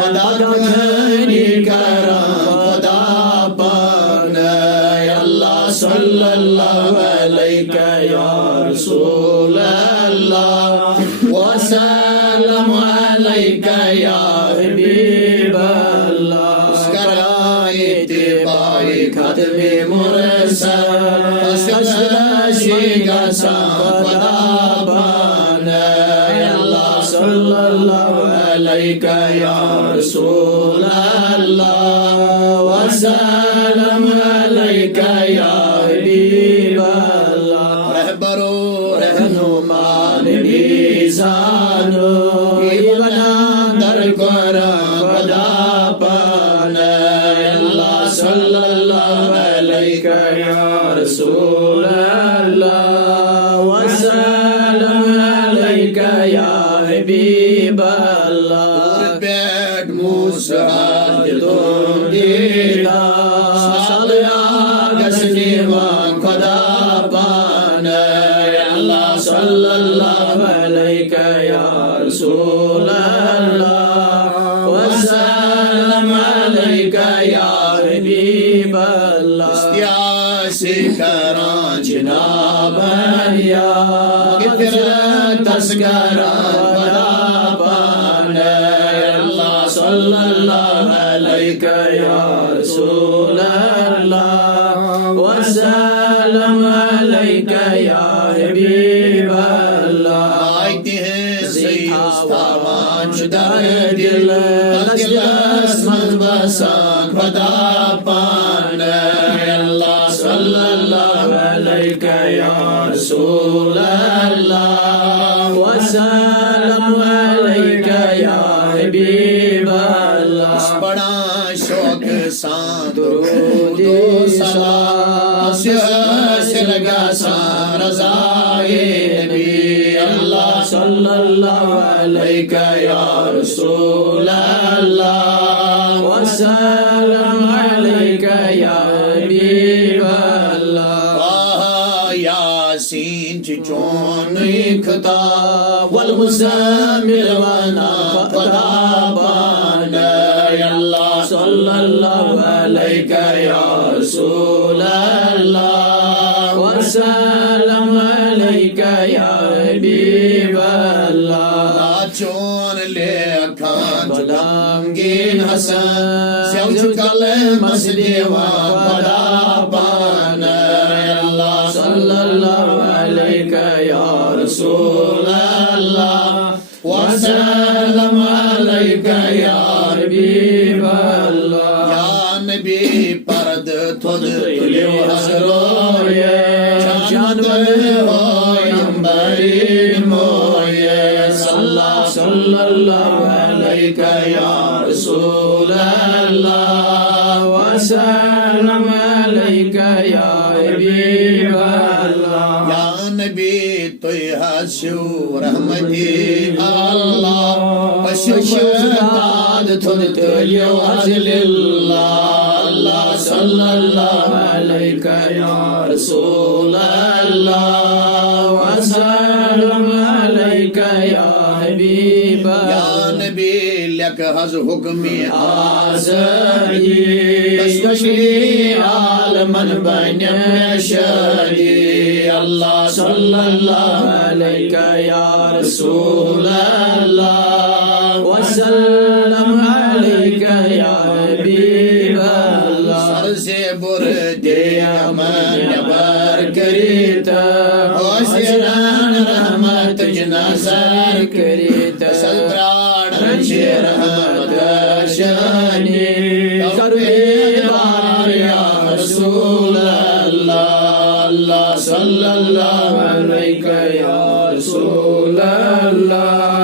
मददनी करा खुदा पाक अल्लाह सल्लल्लाहु अलैहि या रसूल अल्लाह वसल्लम अलैका या हबीब अल्लाह इत्तिबाए खत्मे मुरसल शिगा खुदा पाक अल्लाह सल्लल्लाहु अलैका या रसूल अल्लाह वसल्लम अलैका या हबीब अल्लाह रहबरो रहनुमा निशानो इबना दर करा खुदा पाक अल्लाह सल्लल्लाहु अलैका या रसूल अल्लाह वसल्लम अलैका या हबीब अल्लाह बैठ मूसा तुम दीदा सलया गसनी वा खुदा पाक अल्लाह सल्लल्लाहु अलैका या रसूल अल्लाह वसल्लम अलैका या हबीब अल्लाह इस्तियासी करा जनाब या गिफरत तस्करा खुदा पाक अल्लाह सल्लल्लाहु अलैका या रसूल अल्लाह वसल्लम अलैका या हबीब अल्लाह आईते हैं सही उस्ताद दिल असमत बसा खुदा पाक अल्लाह सल्लल्लाहु अलैका या रसूल अल्लाह वसल्लम अलैका या हबीब अल्लाह बड़ा शौक सा दुरूद सलाम से लगा सा रज़ाए नबी अल्लाह सल्लल्लाहु अलैका या रसूल अल्लाह वसल्लम अलैका या हबीब अल्लाह यासीन चोन खिताब वल मुज़म्मिल वना खुदा पाक अल्लाह सल्लल्लाहु अलैका या रसूल अल्लाह वसल्लम अलैका या हबीब अल्लाह चोन ले खान गुलामगीन हसन सेवज कल मसदी वा खुदा पाक अल्लाह सल्लल्लाहु अलैका या रसूल अल्लाह वसल्लम अलैका या हबीब अल्लाह या नबी परद थोद तुलियो हसरोये चांद होय अंबरी मोये सल्लल्लाहु अलैका या रसूल अल्लाह वसल्लम अलैका या हबीब अल्लाह या नबी तुय हसु रहमती अल्लाह पशुदाद थुद तुलियो हजलिल्लाह अल्लाह सल्लल्लाहु अलैका या रसूल अल्लाह वसल्लम अलैका या हबीब या नबी लक हज हुक्म आज़री तशफी आलमन बन शरी अल्लाह सल्लल्लाहु अलैका या रसूल अल्लाह वसल्लम अलैका या हबीब अल्लाह सर से बुरदे अमन बर करीता होशियार रहमत नजर करीता सल्राड रंशे रहमत शानी करवे बार या रसूल अल्लाह सल्लल्लाहु अलैका या रसूल अल्लाह